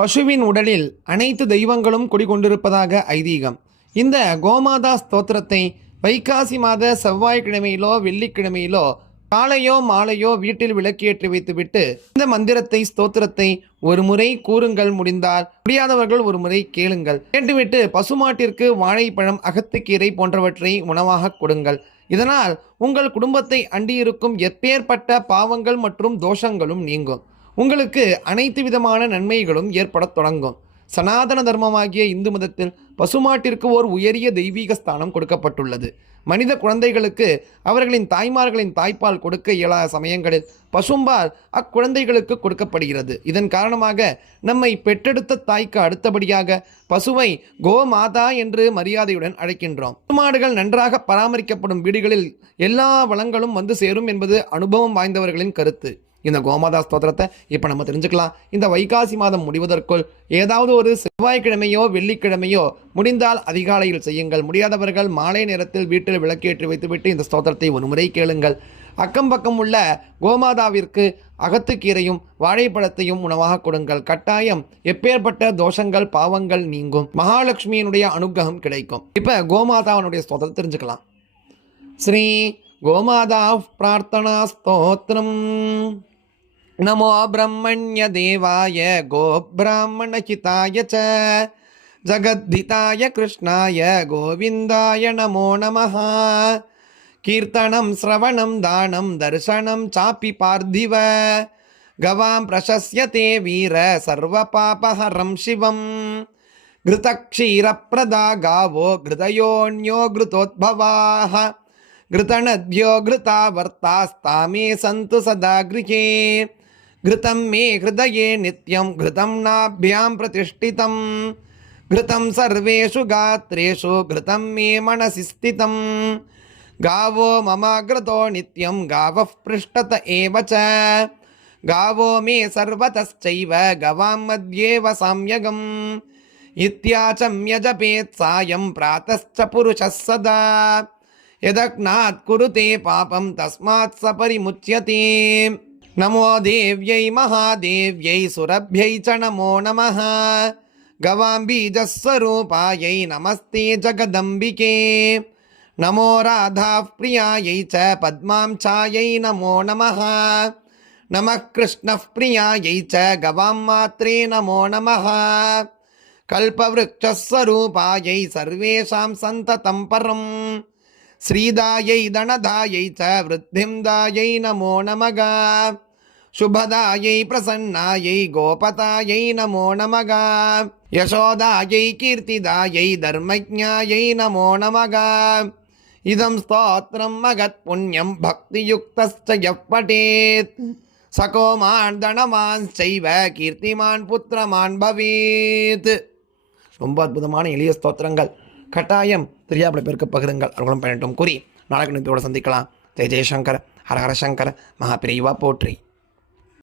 பசுவின் உடலில் அனைத்து தெய்வங்களும் குடிகொண்டிருப்பதாக ஐதீகம். இந்த கோமாதா ஸ்தோத்திரத்தை வைகாசி மாத செவ்வாய்க்கிழமையிலோ வெள்ளிக்கிழமையிலோ காலையோ மாலையோ வீட்டில் விளக்கேற்றி வைத்துவிட்டு இந்த மந்திரத்தை ஸ்தோத்திரத்தை ஒரு முறை கூறுங்கள் முடிந்தால் முடியாதவர்கள் ஒரு முறை கேளுங்கள். கேட்டுவிட்டு பசுமாட்டிற்கு வாழைப்பழம் அகத்துக்கீரை போன்றவற்றை உணவாக கொடுங்கள். இதனால் உங்கள் குடும்பத்தை அண்டியிருக்கும் எப்பேற்பட்ட பாவங்கள் மற்றும் தோஷங்களும் நீங்கும். உங்களுக்கு அனைத்து விதமான நன்மைகளும் ஏற்படத் தொடங்கும். சனாதன தர்மமாகிய இந்து மதத்தில் பசுமாட்டிற்கு ஓர் உயரிய தெய்வீக ஸ்தானம் கொடுக்கப்பட்டுள்ளது. மனித குழந்தைகளுக்கு அவர்களின் தாய்மார்களின் தாய்ப்பால் கொடுக்க இயலாத சமயங்களில் பசும்பால் அக்குழந்தைகளுக்கு கொடுக்கப்படுகிறது. இதன் காரணமாக நம்மை பெற்றெடுத்த தாய்க்கு அடுத்தபடியாக பசுவை கோமாதா என்று மரியாதையுடன் அழைக்கின்றோம். பசுமாடுகள் நன்றாக பராமரிக்கப்படும் வீடுகளில் எல்லா வளங்களும் வந்து சேரும் என்பது அனுபவம் வாய்ந்தவர்களின் கருத்து. இந்த கோமாதா ஸ்தோத்திரத்தை இப்போ நம்ம தெரிஞ்சுக்கலாம். இந்த வைகாசி மாதம் முடிவதற்குள் ஏதாவது ஒரு செவ்வாய்க்கிழமையோ வெள்ளிக்கிழமையோ முடிந்தால் அதிகாலையில் செய்யுங்கள். முடியாதவர்கள் மாலை நேரத்தில் வீட்டில் விளக்கேற்றி வைத்துவிட்டு இந்த ஸ்தோத்திரத்தை ஒரு முறை கேளுங்கள். அக்கம் பக்கம் உள்ள கோமாதாவிற்கு அகத்துக்கீரையும் வாழைப்பழத்தையும் உணவாக கொடுங்கள். கட்டாயம் எப்பேற்பட்ட தோஷங்கள் பாவங்கள் நீங்கும். மகாலட்சுமியினுடைய அனுகிரகம் கிடைக்கும். இப்போ கோமாதாவனுடைய ஸ்தோத்திரம் தெரிஞ்சுக்கலாம். ஸ்ரீ கோமாதா பிரார்த்தனா ஸ்தோத்திரம். नमो ब्रह्मण्यदेवाय गोब्राह्मणहिताय च जगद्धिताय कृष्णाय गोविन्दाय नमो नमः कीर्तनं श्रवणं दानं दर्शनं चापि पार्थिव गवां प्रशस्यते वीर सर्वपापहरं शिवम् घृतक्षीरप्रदा गावो घृतयोऽन्यो घृतोद्भवाः घृतनद्यो घृतावर्तास्तामे सन्तु सदा गृहे घृतं मे हृदये नित्यं घृतं नाभ्यां प्रतिष्ठितं घृतं सर्वेषु गात्रेषु घृतं मे मनसि स्थितं गावो ममाग्रतो नित्यं गावः पृष्ठत एव च गावो मे सर्वतश्चैव गवां मध्येव साम्यगम् इत्याचम्य जपेत् सायं प्रातश्च पुरुषः सदा यदग्नात् कुरुते पापं तस्मात् स परिमुच्यते नमो देव्यै महादेव्यै सुरभ्यै च नमो नमः गवाम्बीजस्वरूपायै नमस्ते जगदम्बिके नमो राधाः प्रियायै च पद्मां छायै नमो नमः नमः कृष्णः प्रियायै च गवां मात्रे नमो नमः कल्पवृक्षस्वरूपायै सर्वेषां सन्ततं परम् ஸ்ரீதாயை தனதாயை ச விருத்திம் தாயை நமோ நமகா. சுபதாயை பிரசன்னாயை கோபதாயை நமோ நமகா. யசோதாயை கீர்த்திதாயை தர்மஜாயை நமோ நமகா. இதம் ஸ்தோத்திரம் மகத் புண்ணியம் பக்தியுக்தேத் சகோமான் தனமான் செய்வ கீர்த்திமான் புத்திரமான் பவீத். ரொம்ப அற்புதமான எளிய ஸ்தோத்திரங்கள். கட்டாயம் தெரியாமல் பேருக்கு பகிருங்கள் அவர்களும் பயனட்டும் கூறி நாளைக்கு சந்திக்கலாம். ஜெய ஜெயசங்கர் ஹரஹர சங்கர் மகாபிரிவா போற்றி.